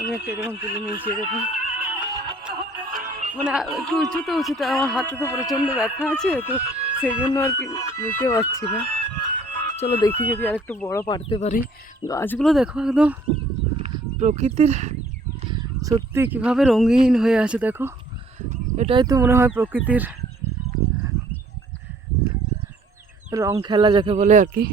আমি একটা এরকম তুলে নিয়েছি এরকম মানে একটু উঁচুতে উঁচুতে আমার হাতে তো প্রচণ্ড ব্যথা আছে, তো সেই জন্য আর কি নিতে পারছি না। চলো দেখি যদি আর একটু বড় পারতে পারি। গাছগুলো দেখো একদম প্রকৃতির। সত্যি কীভাবে রঙিন হয়ে আছে দেখো। এটাই তো মনে হয় প্রকৃতির রং খেলা যাকে বলে আর কি।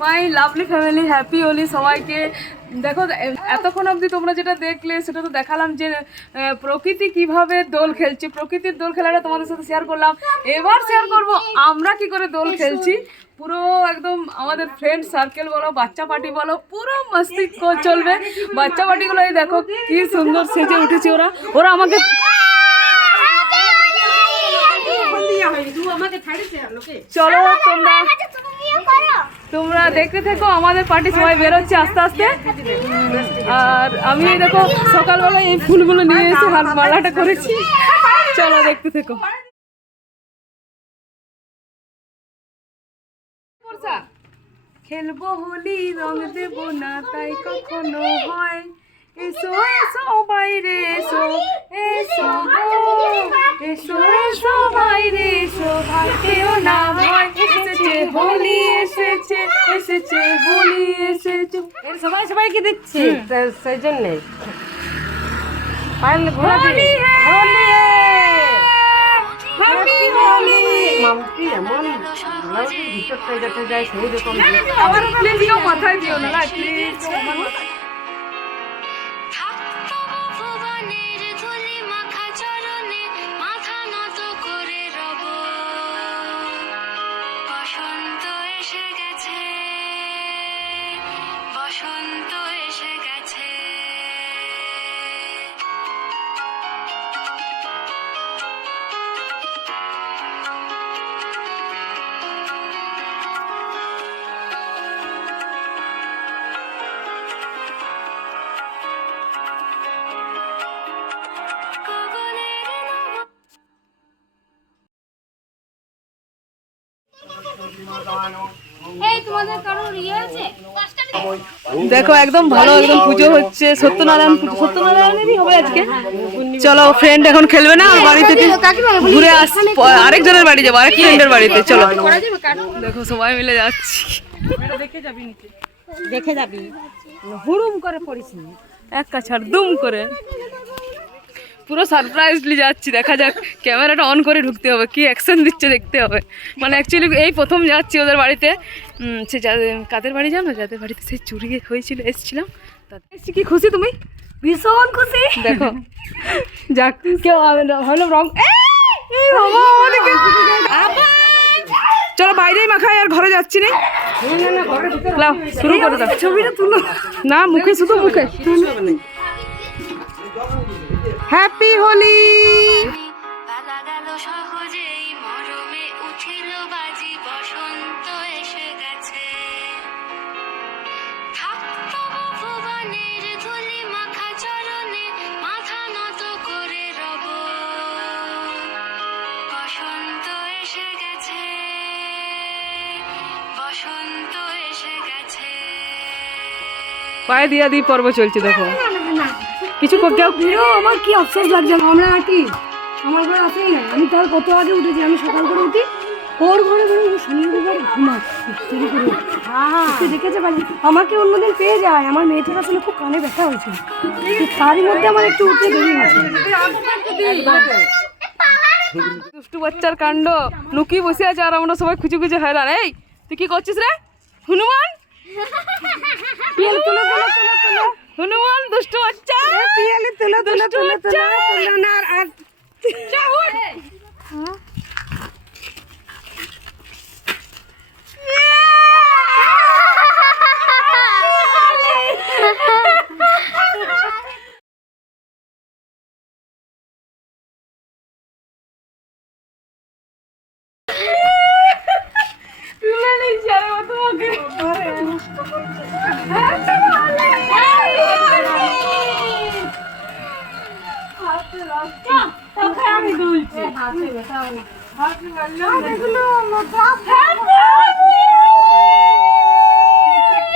My lovely family happy Holi সবাইকে দেখো এতক্ষণ অবধি তোমরা যেটা দেখলে সেটা তো দেখালাম যে প্রকৃতি কীভাবে দোল খেলছে প্রকৃতির দোল খেলাটা তোমাদের সাথে শেয়ার করলাম এবার শেয়ার করব আমরা কি করে দোল খেলছি পুরো একদম আমাদের ফ্রেন্ড সার্কেল বলো বাচ্চা পার্টি বলো পুরো মস্তি চলবে বাচ্চা পার্টিগুলো এই দেখো কি সুন্দর সেজে উঠেছে ওরা ওরা আমাকে চলো তোমরা তোমরা দেখতে থেকো, আমাদের পার্টি সবাই বেরোচ্ছে আস্তে আস্তে। আর আমি দেখো, সকালবেলা এই ফুলগুলো নিয়ে এসে হাত মালাটা করেছি। চলো দেখতে থেকো। খেলব হোলি, রং দেবো না, তাই কখনো হয়। এসো এসো বাইরে এসো এসো এসো এসো বাইরে এসো ভাগ্যেও না ভয়। এসেছে হোলি এসেছে এসেছে হোলি এসেছে। সবাই সবাইকে দিচ্ছি সেই জন্যে। পারলে ঘোরা হোলি হ্যাপি হোলি মামটি এমন ভিতরটা যাতে যায় সেই রকম। আমার প্লিজ কেউ মাথায় দিও না। প্লিজ দেখো একদম ভালো একদম পুজো হচ্ছে। সত্যনারায়ণ পুজো সত্যনারায়ণেরই হবে আজকে। চলো ফ্রেন্ড এখন খেলবে না? আর বাড়ি থেকে ঘুরে আস আরেকজনের বাড়ি যাব আরেক ফ্রেন্ডের বাড়িতে চলো। দেখো সবাই মিলে যাচ্ছি। দেখে যাবি হুড়ুম করে পড়িস এক কাছাড় দুম করে। পুরো সারপ্রাইজলি যাচ্ছি দেখা যাক। ক্যামেরাটা অন করে ঢুকতে হবে কি অ্যাকশন দিচ্ছে দেখতে হবে। মানে অ্যাকচুয়ালি এই প্রথম যাচ্ছি ওদের বাড়িতে। সে কাদের বাড়ি জানো? যাদের বাড়িতে সে চুরি হয়েছিল এসেছিলাম। এসছি কি খুশি তুমি? ভীষণ খুশি। দেখো। যাক কেউ হলো রং। চলো বাইরেই মাখাই আর ঘরে যাচ্ছি না। শুরু করে দাও। ছবিটা তুলো। না মুখে শুধু মুখে। হ্যাপি হোলি সহজেই মরমে উঠিল বাজি বসন্ত এসে গেছে। থাকতো ভুবনের ধুলি মাখা চরণে মাথা নত করে রব। বসন্ত এসে গেছে বসন্ত এসে গেছে। পায়ে দিয়া দি পর্ব চলছে দেখো। কিছু করতে হিরো আমার কি আফসোস লাগছে আমরা নাকি আমার ঘরে আসেই না আমি তার কত আগে উঠেছি আমি সকাল করে উঠি ওর ঘরে ঘরে ও চুরি করে তুই দেখেছে পারি আমাকে অন্যদিন পেয়ে যায়। আমার মেয়েটার আসলে খুব কানে ব্যথা হয়েছে। তারই মধ্যে আমার একটু উঠতে দেরি হয়েছে। দুষ্টু বাচ্চার কাণ্ড। লুকিয়ে বসে আছে আর আমরা সবাই খুঁজে খুঁজে হয়রান। এই তুই কি করছিস রে? হনুমান? তেল তুলে তুলে হনুমান দুষ্ট বাচ্চা! পিয়ালি তুলো তুলো তুলো তুলো তুলো না আর- আর। তুলে নিচ্ছি আরে ও তোমাকে তোকে আমি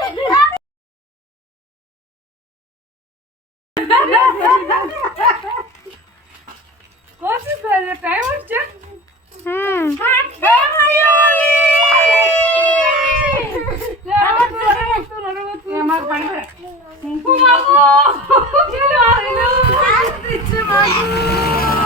দুলছি কোথায় তাহলে টাইম হচ্ছে আমার পানি পায়ের মুখে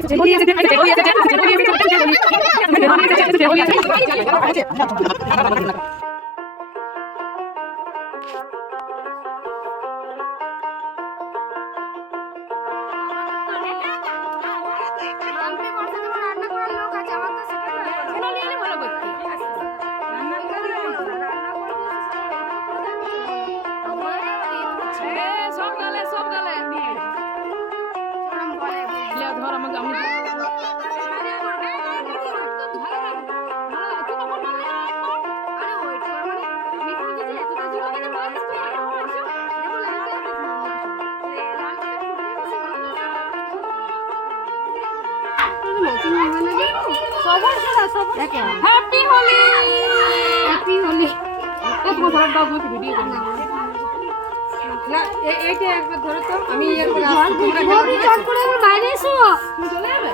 সব হ্যাপি হোলি হ্যাপি হোলি তোমার ধর দাও তুমি ভিডিও করো না এইটা একবার ধরো তো। আমি বাইরে এসো। চলে যাবে?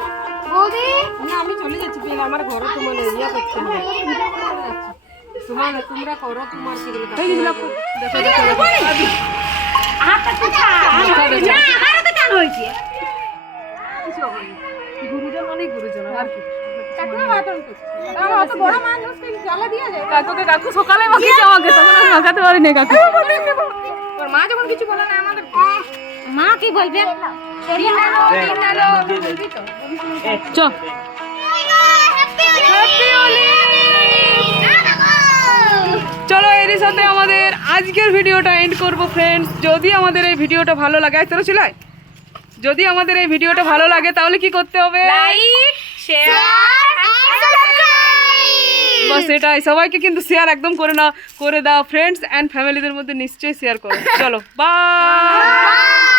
বৌদি? না আমি চলে যাচ্ছি বিয়ে আমার ঘরে তোমার ইয়ে করতে হবে। তোমার তোমরা করো তোমার কি দেখো। দেখো গুরুজন অনেক গুরুজন আর কি। কাকুকে কাকু সকালে মাখিয়েছে আমাকে তখন আমি মাখাতে পারিনি কাকু। মা যখন কিছু বলে না আমাদের মা কি বলবে? চ। চলো এরই সাথে আমাদের আজকের ভিডিওটা এন্ড করব ফ্রেন্ডস যদি আমাদের এই ভিডিওটা ভালো লাগে আজ তোরা ছিলাই যদি আমাদের এই ভিডিওটা ভালো লাগে তাহলে কি করতে হবে? বাস সেটাই। সবাইকে কিন্তু শেয়ার একদম করে না করে দাও। ফ্রেন্ডস অ্যান্ড ফ্যামিলিদের মধ্যে নিশ্চয়ই শেয়ার করো। চলো বাই